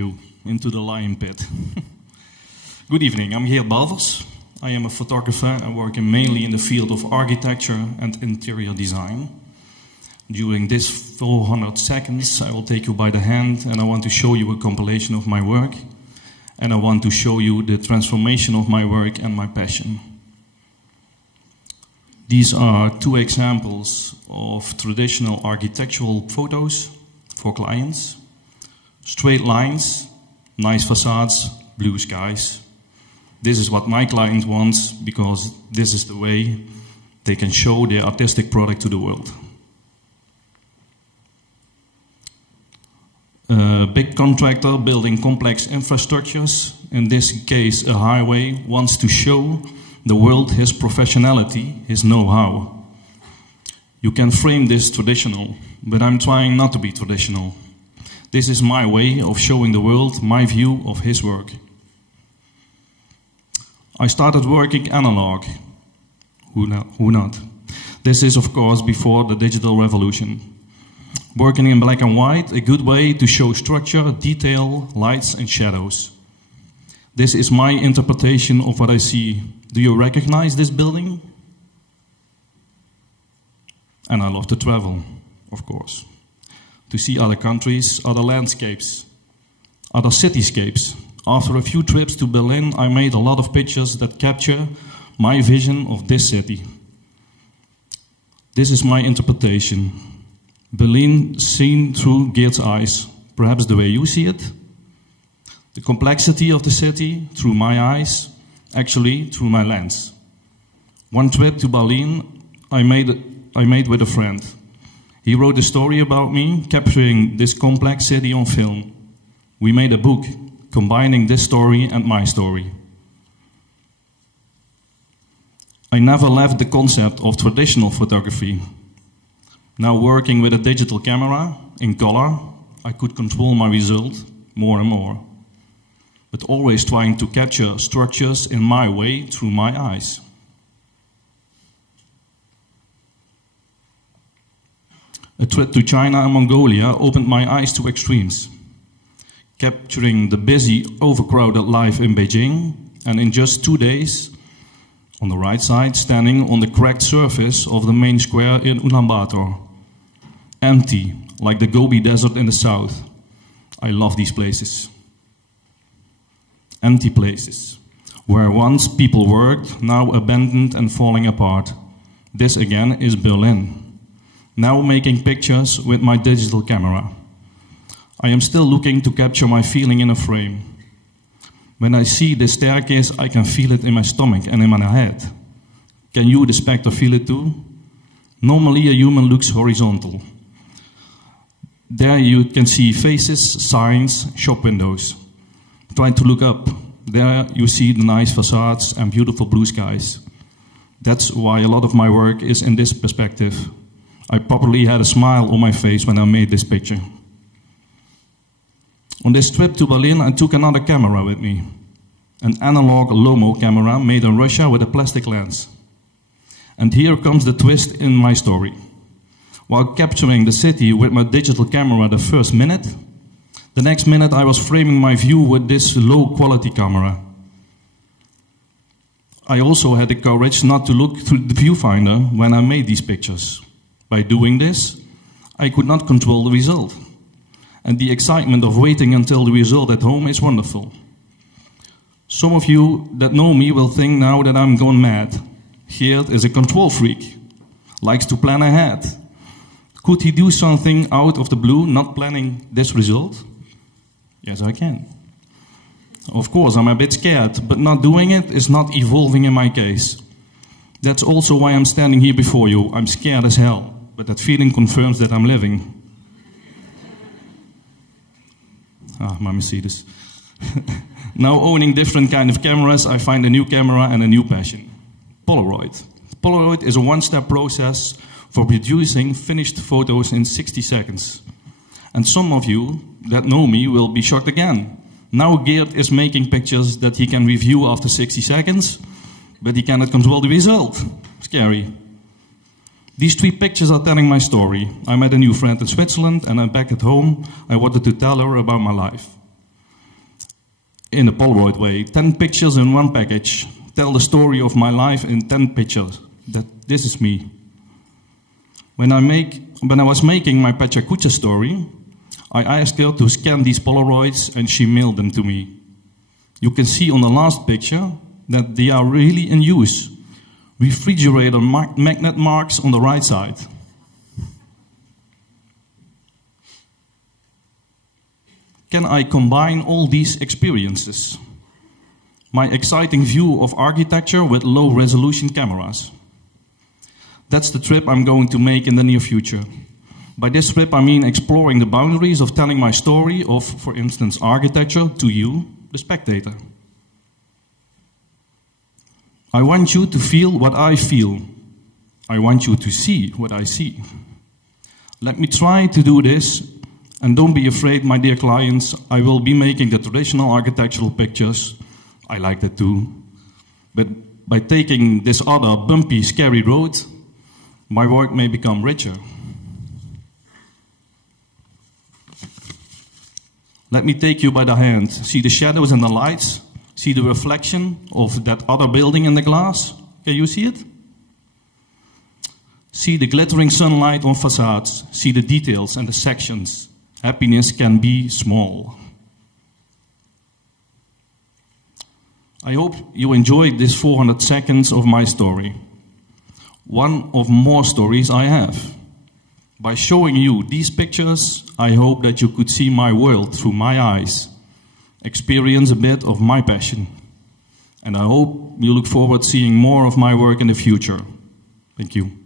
you into the lion pit. Good evening, I'm Geert Balvers. I am a photographer and working mainly in the field of architecture and interior design. During this 400 seconds, I will take you by the hand and I want to show you a compilation of my work. And I want to show you the transformation of my work and my passion. These are two examples of traditional architectural photos for clients. Straight lines, nice facades, blue skies. This is what my client wants because this is the way they can show their artistic product to the world. A big contractor building complex infrastructures, in this case a highway, wants to show the world his professionality, his know-how. You can frame this traditional, but I'm trying not to be traditional. This is my way of showing the world my view of his work. I started working analog. Who not? This is of course before the digital revolution. Working in black and white, a good way to show structure, detail, lights and shadows. This is my interpretation of what I see. Do you recognize this building? And I love to travel, of course. To see other countries, other landscapes, other cityscapes. After a few trips to Berlin, I made a lot of pictures that capture my vision of this city. This is my interpretation. Berlin seen through Geert's eyes, perhaps the way you see it. The complexity of the city through my eyes, actually through my lens. One trip to Berlin I made with a friend. He wrote a story about me, capturing this complex city on film. We made a book, combining this story and my story. I never left the concept of traditional photography. Now working with a digital camera, in color, I could control my result more and more. But always trying to capture structures in my way through my eyes. A trip to China and Mongolia opened my eyes to extremes. Capturing the busy, overcrowded life in Beijing, and in just 2 days, on the right side, standing on the cracked surface of the main square in Ulaanbaatar. Empty, like the Gobi Desert in the south. I love these places. Empty places, where once people worked, now abandoned and falling apart. This again is Berlin. Now making pictures with my digital camera. I am still looking to capture my feeling in a frame. When I see this staircase, I can feel it in my stomach and in my head. Can you, the spectre, feel it too? Normally a human looks horizontal. There you can see faces, signs, shop windows. Try to look up. There you see the nice facades and beautiful blue skies. That's why a lot of my work is in this perspective. I probably had a smile on my face when I made this picture. On this trip to Berlin, I took another camera with me. An analog Lomo camera made in Russia with a plastic lens. And here comes the twist in my story. While capturing the city with my digital camera the first minute, the next minute I was framing my view with this low-quality camera. I also had the courage not to look through the viewfinder when I made these pictures. By doing this, I could not control the result. And the excitement of waiting until the result at home is wonderful. Some of you that know me will think now that I'm gone mad. Geert is a control freak, likes to plan ahead. Could he do something out of the blue, not planning this result? Yes, I can. Of course, I'm a bit scared, but not doing it is not evolving in my case. That's also why I'm standing here before you. I'm scared as hell, but that feeling confirms that I'm living. My Mercedes. Now owning different kind of cameras, I find a new camera and a new passion. Polaroid. Polaroid is a one-step process for producing finished photos in 60 seconds. And some of you that know me will be shocked again. Now Geert is making pictures that he can review after 60 seconds, but he cannot control the result. Scary. These 3 pictures are telling my story. I met a new friend in Switzerland, and I'm back at home. I wanted to tell her about my life. in a Polaroid way. 10 pictures in one package. Tell the story of my life in 10 pictures. This is me. When I was making my Pachacucha story, I asked her to scan these Polaroids and she mailed them to me. You can see on the last picture that they are really in use. Refrigerator magnet marks on the right side. Can I combine all these experiences? My exciting view of architecture with low-resolution cameras. That's the trip I'm going to make in the near future. By this trip, I mean exploring the boundaries of telling my story of, for instance, architecture to you, the spectator. I want you to feel what I feel. I want you to see what I see. Let me try to do this, and don't be afraid, my dear clients, I will be making the traditional architectural pictures. I like that too. But by taking this other bumpy, scary road, my work may become richer. Let me take you by the hand. See the shadows and the lights? See the reflection of that other building in the glass? Can you see it? See the glittering sunlight on facades. See the details and the sections. Happiness can be small. I hope you enjoyed this 400 seconds of my story. One of more stories I have. By showing you these pictures, I hope that you could see my world through my eyes, experience a bit of my passion. And I hope you look forward to seeing more of my work in the future. Thank you.